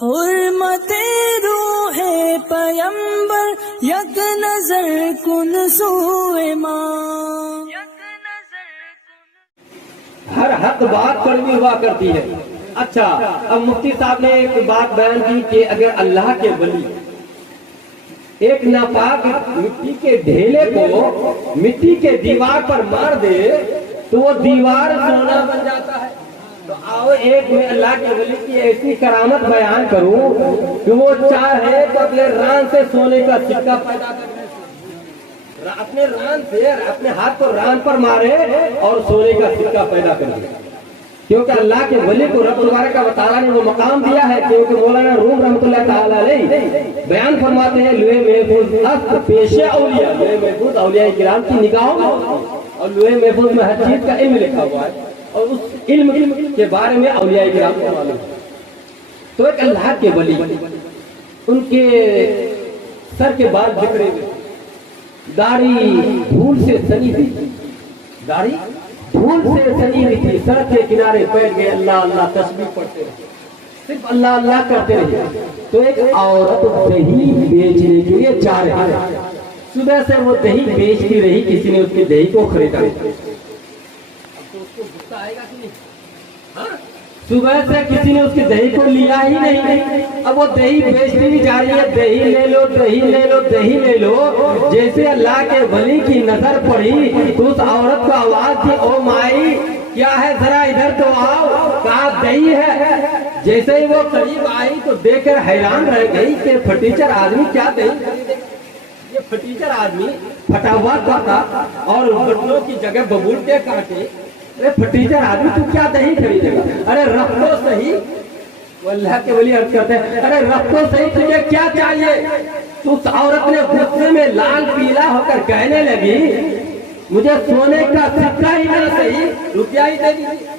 حرمت روح پیمبر یک نظر کن سوئے ماں. ہر حق بات کڑوی ہوا کرتی ہے. اچھا، اب مفتی صاحب نے ایک بات بیان کی کہ اگر اللہ کے ولی ایک ناپاک مٹی کے ڈھیلے کو مٹی کے دیوار پر مار دے تو وہ دیوار سونا بن جاتا ہے. تو آؤ ایک میں اللہ کے ولی کی ایسی کرامت بیان کروں کہ وہ چاہے تو اپنے ران سے سونے کا سکہ پیدا کر دے، اپنے ران سے اپنے ہاتھ کو ران پر مارے اور سونے کا سکہ پیدا کر دے. کیونکہ اللہ کے ولی کو رب تبارک و تعالیٰ نے وہ مقام دیا ہے. کیونکہ مولانا روم رحمۃ اللہ تعالیٰ علیہ بیان فرماتے ہیں لوہے محفوظ اصل پیش اولیاء، لوہے محفوظ اولیاء کرام کی نگاہوں میں، اور لوہے محفوظ میں ہر چیز کا علم لکھا ہوا ہے اور اس علم کے بارے میں اولیاء کرام کو معلوم ہے. تو ایک اللہ کے ولی ان کے سر کے بال بکھرے ہوئے، داڑھی دھول سے سنی ہوئی تھی، داڑھی دھول سے سنی ہوئی تھی، سڑک کے کنارے بیٹھ گئے، اللہ اللہ تسبیح پڑھتے رہے، صرف اللہ اللہ کرتے رہے. تو ایک عورت دہی بیچنے کے لیے جا رہی ہے. صبح سے وہ دہی بیچتی رہی، کسی نے اس کی دہی کو خریدا. صبح سے کسی نے اس کی دہی کو لیا ہی نہیں. اب وہ دہی بیچتی بھی جا رہی ہے، دہی لے لو دہی لے لو دہی لے لو. جیسے اللہ کے ولی کی نظر پڑی تو اس عورت کو آواز دی، او مائی کیا ہے، ذرا ادھر تو آؤ، کہا دہی ہے. جیسے ہی وہ قریب آئی تو دیکھ کر حیران رہ گئی کہ پھٹیچر آدمی کیا دہی خریدے. یہ پھٹیچر آدمی پھٹا ہوا تھا اور بٹنوں کی جگہ ببولتے کاٹے. پھٹیچر آدمی تو کیا دہی خریدے گا؟ ارے رکھ تو صحیح. وہ اللہ کے ولی عرض کرتے ہیں ارے رکھ تو صحیح، تجھے کیا چاہیے؟ تو اس عورت نے غصے میں لال پیلا ہو کر کہنے لگی مجھے سونے کا سکہ ہی نہیں صحیح، روپیہ ہی دے دیجیے.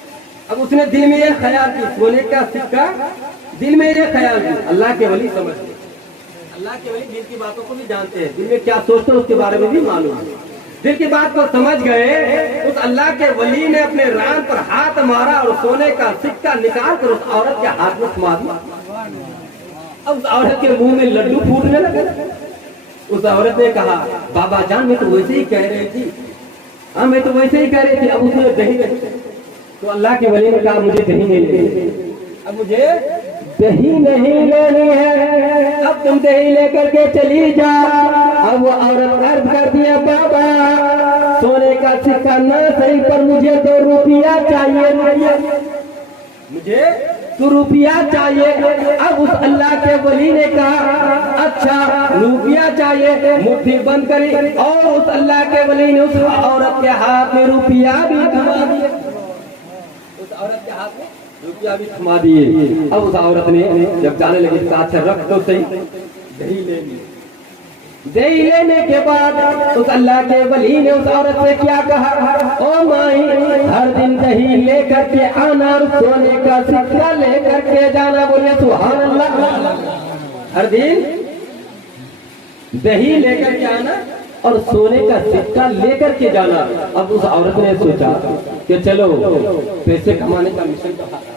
اب اس نے دل میں یہ خیال کی، سونے کا سکہ، دل میں یہ خیال کی. اللہ کے ولی سمجھ گئے، اللہ کے ولی دل کی باتوں کو بھی جانتے ہیں، دل میں کیا سوچتے ہیں اس کے بارے میں بھی معلوم ہے. دل کی بات کو سمجھ گئے. اس اللہ کے ولی نے اپنے ران پر ہاتھ مارا اور سونے کا سکہ نکال کر اس عورت کے ہاتھ میں تھما دیا. اب اس عورت کے منہ میں لڈو پھوٹنے لگے. اس عورت نے کہا بابا جان میں تو ویسے ہی کہہ رہی تھی، ہاں میں تو ویسے ہی کہہ رہی تھی. اب اس نے دہی نہیں. تو اللہ کے ولی نے کہا مجھے دہی نہیں لینی، اب مجھے دہی نہیں لینی ہے، اب تم دہی لے کر کے چلی جا. اب وہ عورت عرض کر دیا بابا سونے کا سکہ نہ صحیح پر مجھے 2 روپیہ چاہیے، مجھے 2 روپیہ چاہیے. اب اس اللہ کے ولی نے کہا اچھا روپیہ چاہیے، مٹھی بند کری اور اس اللہ کے ولی نے اس عورت کے ہاتھ میں روپیہ بھی تھما دیے. اس عورت کے ہاتھ میں روپیہ بھی تھما دیے. اب اس عورت نے جب جانے لگی کہا اچھا رکھ تو صحیح، دہی لے لی. دہی لینے کے بعد اس اللہ کے ولی نے اس عورت سے کیا کہا، او مائی ہر دن دہی لے کر کے آنا اور سونے کا سکہ لے کر کے جانا. بولے سبحان اللہ. ہر دن دہی لے کر کے آنا اور سونے کا سکہ لے کر کے جانا. اب اس عورت نے سوچا کہ چلو پیسے کمانے کا مشن تو ہے.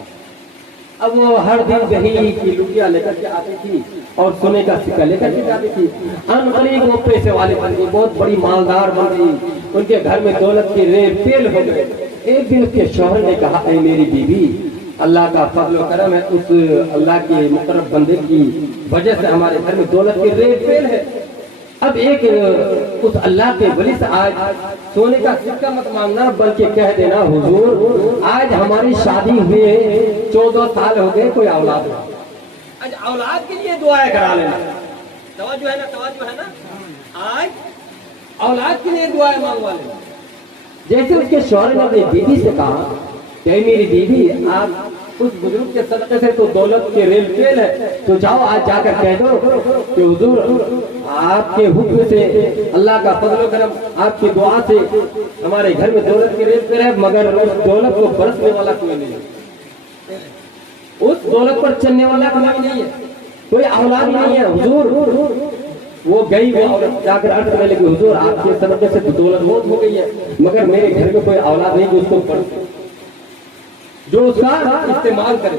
اب وہ ہر دن دہی کی لوٹیاں لے کر کے آتی تھی اور سونے کا سکہ لے کر کے جاتی تھی. ان قریب وہ پیسے والے بن گئی، بہت بڑی مالدار بن گئی، ان کے گھر میں دولت کی ریل پیل ہو گئے. ایک دن اس کے شوہر نے کہا اے میری بیوی اللہ کا فضل و کرم ہے، اس اللہ کے مقرب بندے کی وجہ سے ہمارے گھر میں دولت کی ریل پیل ہے. اب ایک اس اللہ کے ولی سے آج سونے کا سکہ مت مانگنا بلکہ کہہ دینا حضور آج ہماری شادی ہوئے 14 سال ہو گئے، کوئی اولاد نہیں، آج اولاد کے لیے دعائیں کرا لینا. توجہ ہے نا، توجہ ہے نا، آج اولاد کے لیے دعائیں مانگوا لینا. جیسے اس کے شوہر نے اپنی بیوی سے کہا کہ میری بیوی آپ اس بزرگ کے صدقے سے تو دولت کے ریل پیل ہے، تو جاؤ آج جا کر کہہ دو کہ حضور آپ کے حکم سے اللہ کا فضل و کرم آپ کی دعا سے ہمارے گھر میں دولت کے ریل پیل ہے، مگر اس دولت کو برسنے والا کوئی نہیں ہے، اس دولت پر چلنے والا کوئی نہیں ہے، کوئی اولاد نہیں ہے حضور. وہ گئی وہ عورت جا کر عرض کرنے لگی حضور آپ کے صدقے سے دولت بہت ہو گئی ہے، مگر میرے گھر میں کوئی اولاد نہیں جو اس کو برسے، جو اس کا استعمال کرے.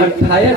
28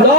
9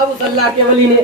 اب اس اللہ کے ولی نے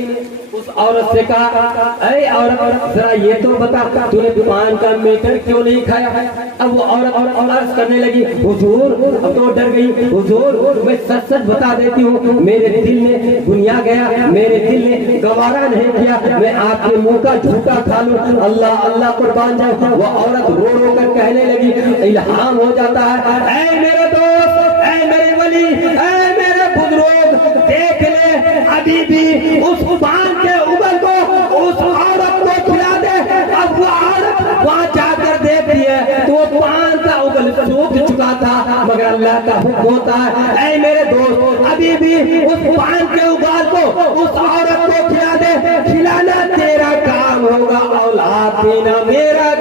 اس عورت سے کہا اے عورت ذرا یہ تو بتا تو نے پان کا میٹر کیوں نہیں کھایا؟ اب وہ عورت عرض کرنے لگی حضور، اب تو ڈر گئی، حضور میں سچ سچ بتا دیتی ہوں، میرے دل میں گنیا گیا، میرے دل نے گوارا نہیں کیا میں آپ کے منہ کا جھوٹا کھا لوں، اللہ اللہ قربان جاؤ۔ وہ عورت رو رو کر کہنے لگی، الہام ہو جاتا ہے، اے میرے دوست، اے میرے ولی، اے میرے بزرگ، دیکھ لے ابھی بھی اس پان کے ابل کو اس عورت کو کھلا دے۔ اب وہ عورت وہاں جا کر دیکھتی ہے تو وہ پان کا ابل سوکھ چکا تھا، مگر اللہ کا حکم ہوتا ہے اے میرے دوست ابھی بھی اس پان کے ابال کو اس عورت کو کھلا دے، کھلانا تیرا کام ہوگا، اولاد دینا میرا